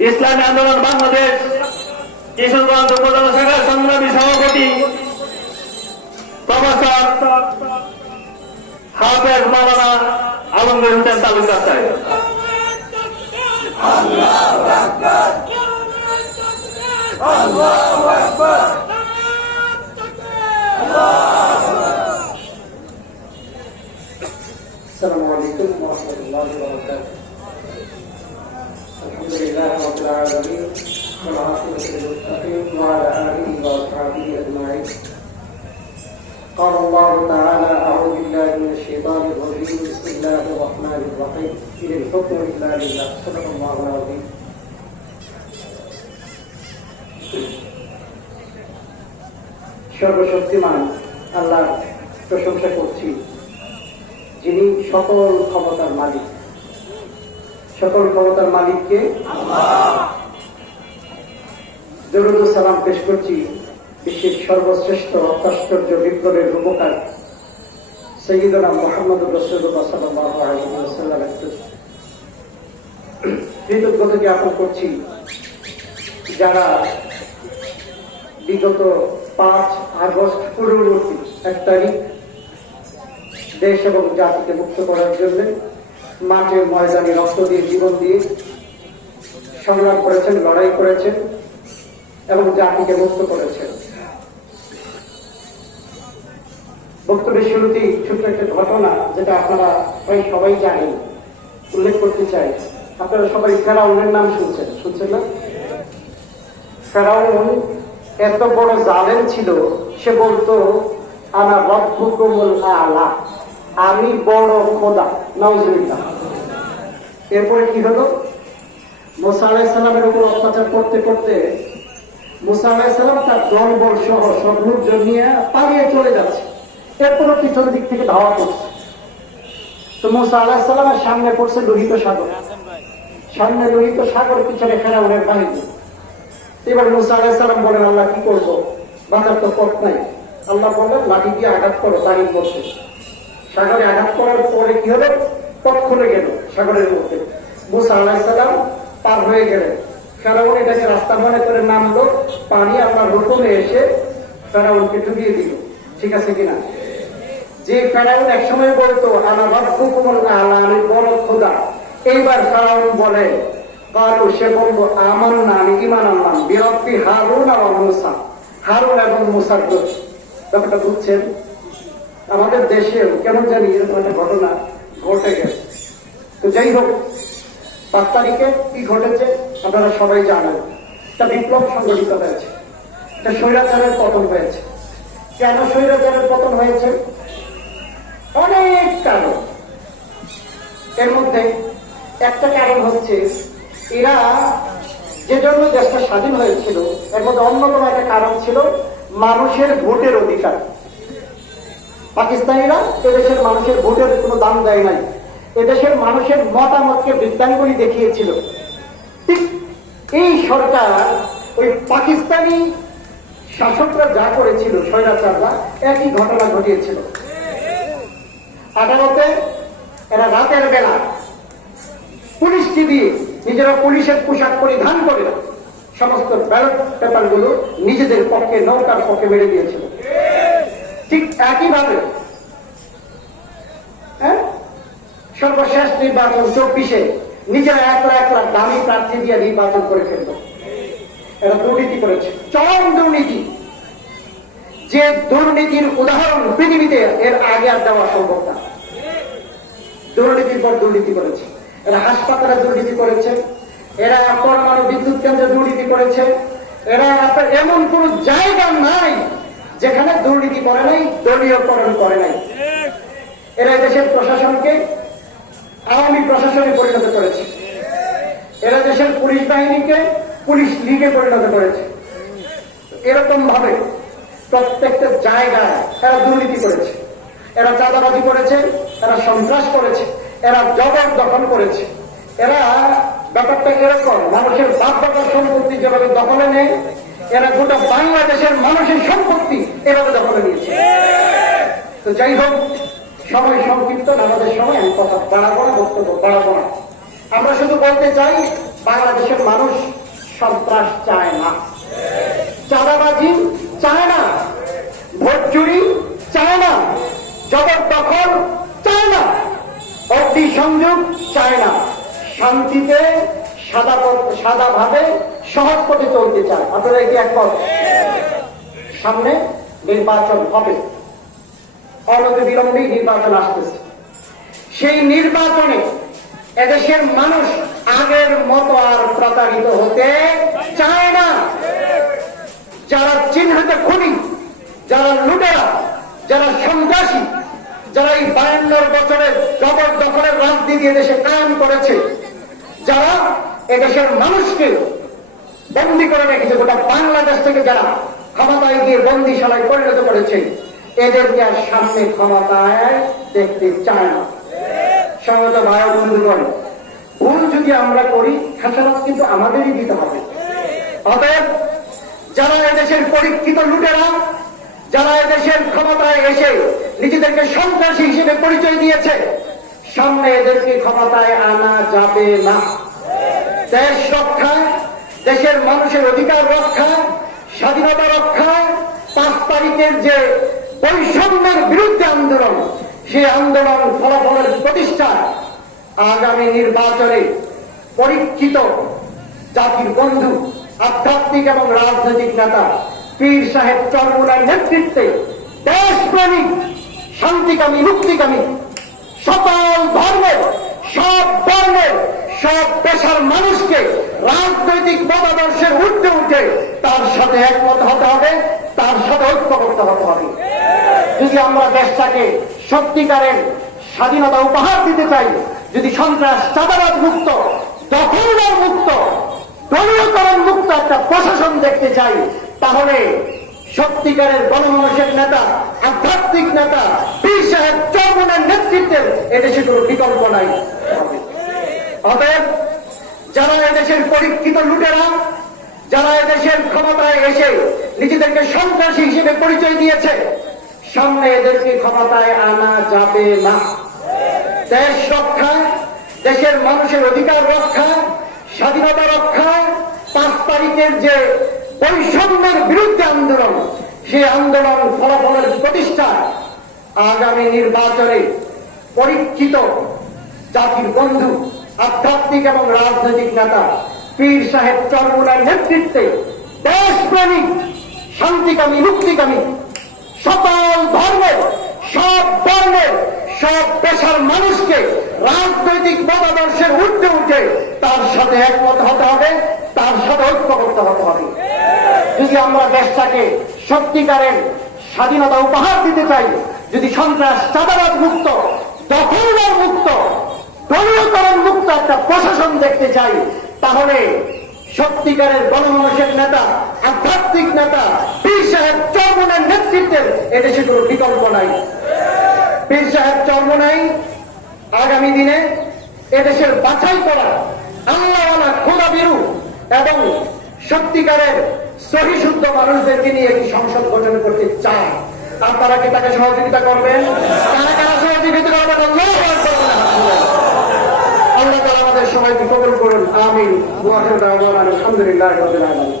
ইসলামী আন্দোলন বাংলাদেশ কিশোরগঞ্জ উপজেলা শাখার সংগ্রামী সভাপতি প্রফেসর হাফেজ মাওলানা আলমগীর হোসেন তালুকদার সাহেব। السلام عليكم ورحمة الله وبركاته. الحمد لله رب العالمين والعاقبة للمتقين وعلى آله وأصحابه أجمعين. قال الله تعالى: أعوذ بالله من الشيطان الرجيم. بسم الله الرحمن الرحيم. إن الحكم إلا لله. صدق الله العظيم. সর্বশক্তিমান আল্লাহর প্রশংসা করছি, যিনি সকল ক্ষমতার মালিক। সকল ক্ষমতার মালিককে দরুদ ও সালাম পেশ করছি বিশ্বের সর্বশ্রেষ্ঠ অত্যাশ্চর্য বিপ্লবের রূপকার সাইয়্যিদুনা মুহাম্মদুর রাসূলুল্লাহ সাল্লাল্লাহু আলাইহি ওয়াসাল্লামের কৃতজ্ঞতা জ্ঞাপন করছি যারা বিগত 5 আগস্ট পূর্ববর্তী 1 তারিখ দেশ এবং জাতিকে মুক্ত করার জন্য মাঠে ময়দানে রক্ত দিয়ে জীবন দিয়ে সংগ্রাম করেছেন, লড়াই করেছেন এবং জাতিকে মুক্ত করেছেন। বক্তব্যের শুরুতেই ছোট্ট একটা ঘটনা, যেটা আপনারা প্রায় সবাই জানেন, উল্লেখ করতে চাই। আপনারা সবাই ফেরাউনের নাম শুনছেন না? ফেরাউন এত বড় জালেম ছিল, সে বলতো আনা রব্বুকুমুল আলা, আমি বড় খোদা। নাউজুবিল্লাহ। এরপরে কি হলো? মুসা আলাইহিস সালামের উপর অত্যাচার করতে করতে মুসা আলাইহিস সালাম তার দলবল সহ সব লোকজন নিয়ে পালিয়ে চলে যাচ্ছে। এরপরও পিছন দিক থেকে ধাওয়া করছে। তো মুসা আলাইহিস সালামের সামনে পড়ছে লোহিত সাগর, সামনে লোহিত সাগর, পিছনে ফেরাউনের বাহিনী। এবার মুসা আলাইহিস সালাম বলেন, আল্লাহ কি করবো, বাঁচার তো পথ নাই। আল্লাহ বললেন, লাঠি দিয়ে আঘাত করো পানির মধ্যে। সাগরে আঘাত করার পরে কি হলো? পথ খুলে গেল সাগরের মধ্যে। মুসা আলাইহিস সালাম পার হয়ে গেলেন। ফেরাউন এটাকে রাস্তা মনে করে নামলো, পানি আল্লাহর হুকুমে এসে ফেরাউনকে ডুবিয়ে দিল। ঠিক আছে কিনা? যে ফেরাউন একসময় বলতো আনা রব্বুকুমুল আলা, আমি বড় খোদা, এইবার ফেরাউন বলে কারো, সে বলবো আমান্না, আমি ঈমান আনলাম বিরব্বি হারুন ওয়া মূসা, হারুন এবং মূসার প্রতি। ব্যাপারটা বুঝছেন? আমাদের দেশেও কেমন জানি এরকম একটা ঘটনা ঘটে গেছে। তো যাই হোক, 5 তারিখে কি ঘটেছে আপনারা সবাই জানেন। একটা বিপ্লব সংগঠিত হয়েছে, একটা স্বৈরাচারের পতন হয়েছে। কেন স্বৈরাচারের পতন হয়েছে? অনেক কারণ। এর মধ্যে একটা কারণ হচ্ছে, এরা যে জন্য দেশটা স্বাধীন হয়েছিল, এর মধ্যে অন্যতম একটা কারণ ছিল মানুষের ভোটের অধিকার। পাকিস্তানিরা এদেশের মানুষের ভোটের কোনো দাম দেয় নাই, এদেশের মানুষের মতামতকে বৃদ্ধাঙ্গুলি দেখিয়েছিল। ঠিক এই সরকার, ওই পাকিস্তানি শাসকরা যা করেছিল, স্বৈরাচাররা একই ঘটনা ঘটিয়েছিল। আদালতে এরা রাতের বেলা পুলিশকে দিয়ে, নিজেরা পুলিশের পোশাক পরিধান করে সমস্ত ব্যালট পেপার গুলো নিজেদের পক্ষে, নৌকার পক্ষে মেরে দিয়েছিল। ঠিক একইভাবে সর্বশেষ নির্বাচন 24-এ নিজেরা একলা দামি প্রার্থী দিয়ে নির্বাচন করে ফেলল। এরা দুর্নীতি করেছে, চরম দুর্নীতি। যে দুর্নীতির উদাহরণ পৃথিবীতে এর আগে আর দেওয়া সম্ভব না। দুর্নীতির পর দুর্নীতি করেছে এরা। হাসপাতালে দুর্নীতি করেছে এরা, পরমাণু বিদ্যুৎ কেন্দ্রে দুর্নীতি করেছে এরা। এমন কোন জায়গা নাই যেখানে দুর্নীতি করে নাই, দলীয়করণ করে নাই। এরা দেশের প্রশাসনকে আওয়ামী প্রশাসনে পরিণত করেছে। এরা দেশের পুলিশ বাহিনীকে পুলিশ লীগে পরিণত করেছে। এরকম ভাবে প্রত্যেকটা জায়গায় এরা দুর্নীতি করেছে। এরা চাঁদাবাজি করেছে, এরা সন্ত্রাস করেছে, এরা জবরদখল করেছে। এরা ব্যাপারটা এরকম, মানুষের বাপদাদার সম্পত্তি যেভাবে দখলে নেয়, এরা গোটা বাংলাদেশের মানুষের সম্পত্তি এভাবে দখলে নিয়েছে। তো যাই হোক, সময় সংক্ষিপ্ত, আমাদের সময় আমি কথা বাড়াবো না, বক্তব্য বাড়াবো না। আমরা শুধু বলতে চাই বাংলাদেশের মানুষ সন্ত্রাস চায় না, চাঁদাবাজি চায় না, ভোট চুরি চায় না, জবরদখল চায় না, অগ্নিসংযোগ চায় না, শান্তিতে সাদাভাবে সহজ পথে চলতে চায়। আপনারা কি একমত? সামনে নির্বাচন হবে, অনতিবিলম্বেই নির্বাচন আসতেছে। সেই নির্বাচনে এদেশের মানুষ আগের মতো আর প্রতারিত হতে চায় না। যারা চিহ্নিত খুনি, যারা লুটেরা, যারা সন্ত্রাসী, যারা এই 52 বছরের জবরদখলের রাজনীতি এদেশে কায়েম করেছে, যারা এদেশের মানুষকে বন্দী করে রেখেছে, গোটা বাংলাদেশ থেকে যারা ক্ষমতায় গিয়ে বন্দিশালায় পরিণত করেছে, এদেরকে আর সামনে ক্ষমতায় দেখতে চায় না। সমত ভাই বন্ধুগণ, ভুল যদি আমরা করি খেসারত কিন্তু আমাদেরই দিতে হবে। অতএব যারা এদেশের পরীক্ষিত লুটেরা, যারা এদেশের ক্ষমতায় এসে নিজেদেরকে সন্ত্রাসী হিসেবে পরিচয় দিয়েছে, সামনে এদেরকে ক্ষমতায় আনা যাবে না। দেশ রক্ষায়, দেশের মানুষের অধিকার রক্ষায়, স্বাধীনতা রক্ষায় 5 তারিখের যে বৈষম্যের বিরুদ্ধে আন্দোলন, সেই আন্দোলন ফলাফলের প্রতিষ্ঠায় আগামী নির্বাচনে পরীক্ষিত জাতির বন্ধু, আধ্যাত্মিক এবং রাজনৈতিক নেতা পীর সাহেব চরমুনার নেতৃত্বে দেশপ্রেমিক, শান্তিকামী, মুক্তিকামী, সকল ধর্মের, সব বর্ণের, সব পেশার মানুষকে রাজনৈতিক মতাদর্শের ঊর্ধ্বে উঠে তার সাথে একমত হতে হবে, তার সাথে ঐক্যবদ্ধ হতে হবে। যদি আমরা দেশটাকে সত্যিকারের স্বাধীনতা উপহার দিতে চাই, যদি সন্ত্রাস, চাঁদাবাজ মুক্ত, দখলদার মুক্ত, দলীয়করণ মুক্ত একটা প্রশাসন দেখতে চাই, তাহলে সত্যিকারের গণমানুষের নেতা, আধ্যাত্মিক নেতা পীর সাহেব চরমুনার নেতৃত্বের এদেশে কোনো বিকল্প নাই। অতএব যারা এদেশের পরীক্ষিত লুটেরা, যারা এদেশের ক্ষমতায় এসে নিজেদেরকে সন্ত্রাসী হিসেবে পরিচয় দিয়েছে, সামনে এদেরকে ক্ষমতায় আনা যাবে না। দেশ রক্ষায়, দেশের মানুষের অধিকার রক্ষায়, স্বাধীনতা রক্ষায় 5 তারিখের যে বৈষম্যের বিরুদ্ধে আন্দোলন, সেই আন্দোলন ফলাফলের প্রতিষ্ঠায় আগামী নির্বাচনে পরীক্ষিত জাতির বন্ধু, আধ্যাত্মিক এবং রাজনৈতিক নেতা পীর সাহেব চরমুনার নেতৃত্বে দেশপ্রেমিক, শান্তিকামী, মুক্তিকামী, সকল ধর্মের, সব বর্ণের, সব পেশার মানুষকে রাজনৈতিক মতাদর্শের ঊর্ধ্বে উঠে তার সাথে একমত হতে হবে, তার সাথে ঐক্যবদ্ধ হতে হবে। যদি আমরা দেশটাকে সত্যিকারের স্বাধীনতা উপহার দিতে চাই, যদি সন্ত্রাস, চাঁদাবাজ মুক্ত, দখলদার মুক্ত, দলীয়করণ মুক্ত একটা প্রশাসন দেখতে চাই, তাহলে সত্যিকারের গণমানুষের নেতা, আধ্যাত্মিক নেতা পীর সাহেব চরমুনার নেতৃত্বের এদেশে কোনো বিকল্প নাই। পীর সাহেব চরমুনাই আগামী দিনে এদেশের বাছাই করা আল্লাহওয়ালা, খোদাভীরু এবং সত্যিকারের সহিশুদ্ধ মানুষদেরকে নিয়ে একটি সংসদ গঠন করতে চায়। আপনারা কি তাকে সহযোগিতা করবেন? কারা কারা সহযোগিতা করবেন? আল্লাহ তাআলা আমাদের সবাইকে কবুল করুন, আমিন। ওয়া আখিরু দাওয়ানা আলহামদুলিল্লাহি রাব্বিল আলামিন।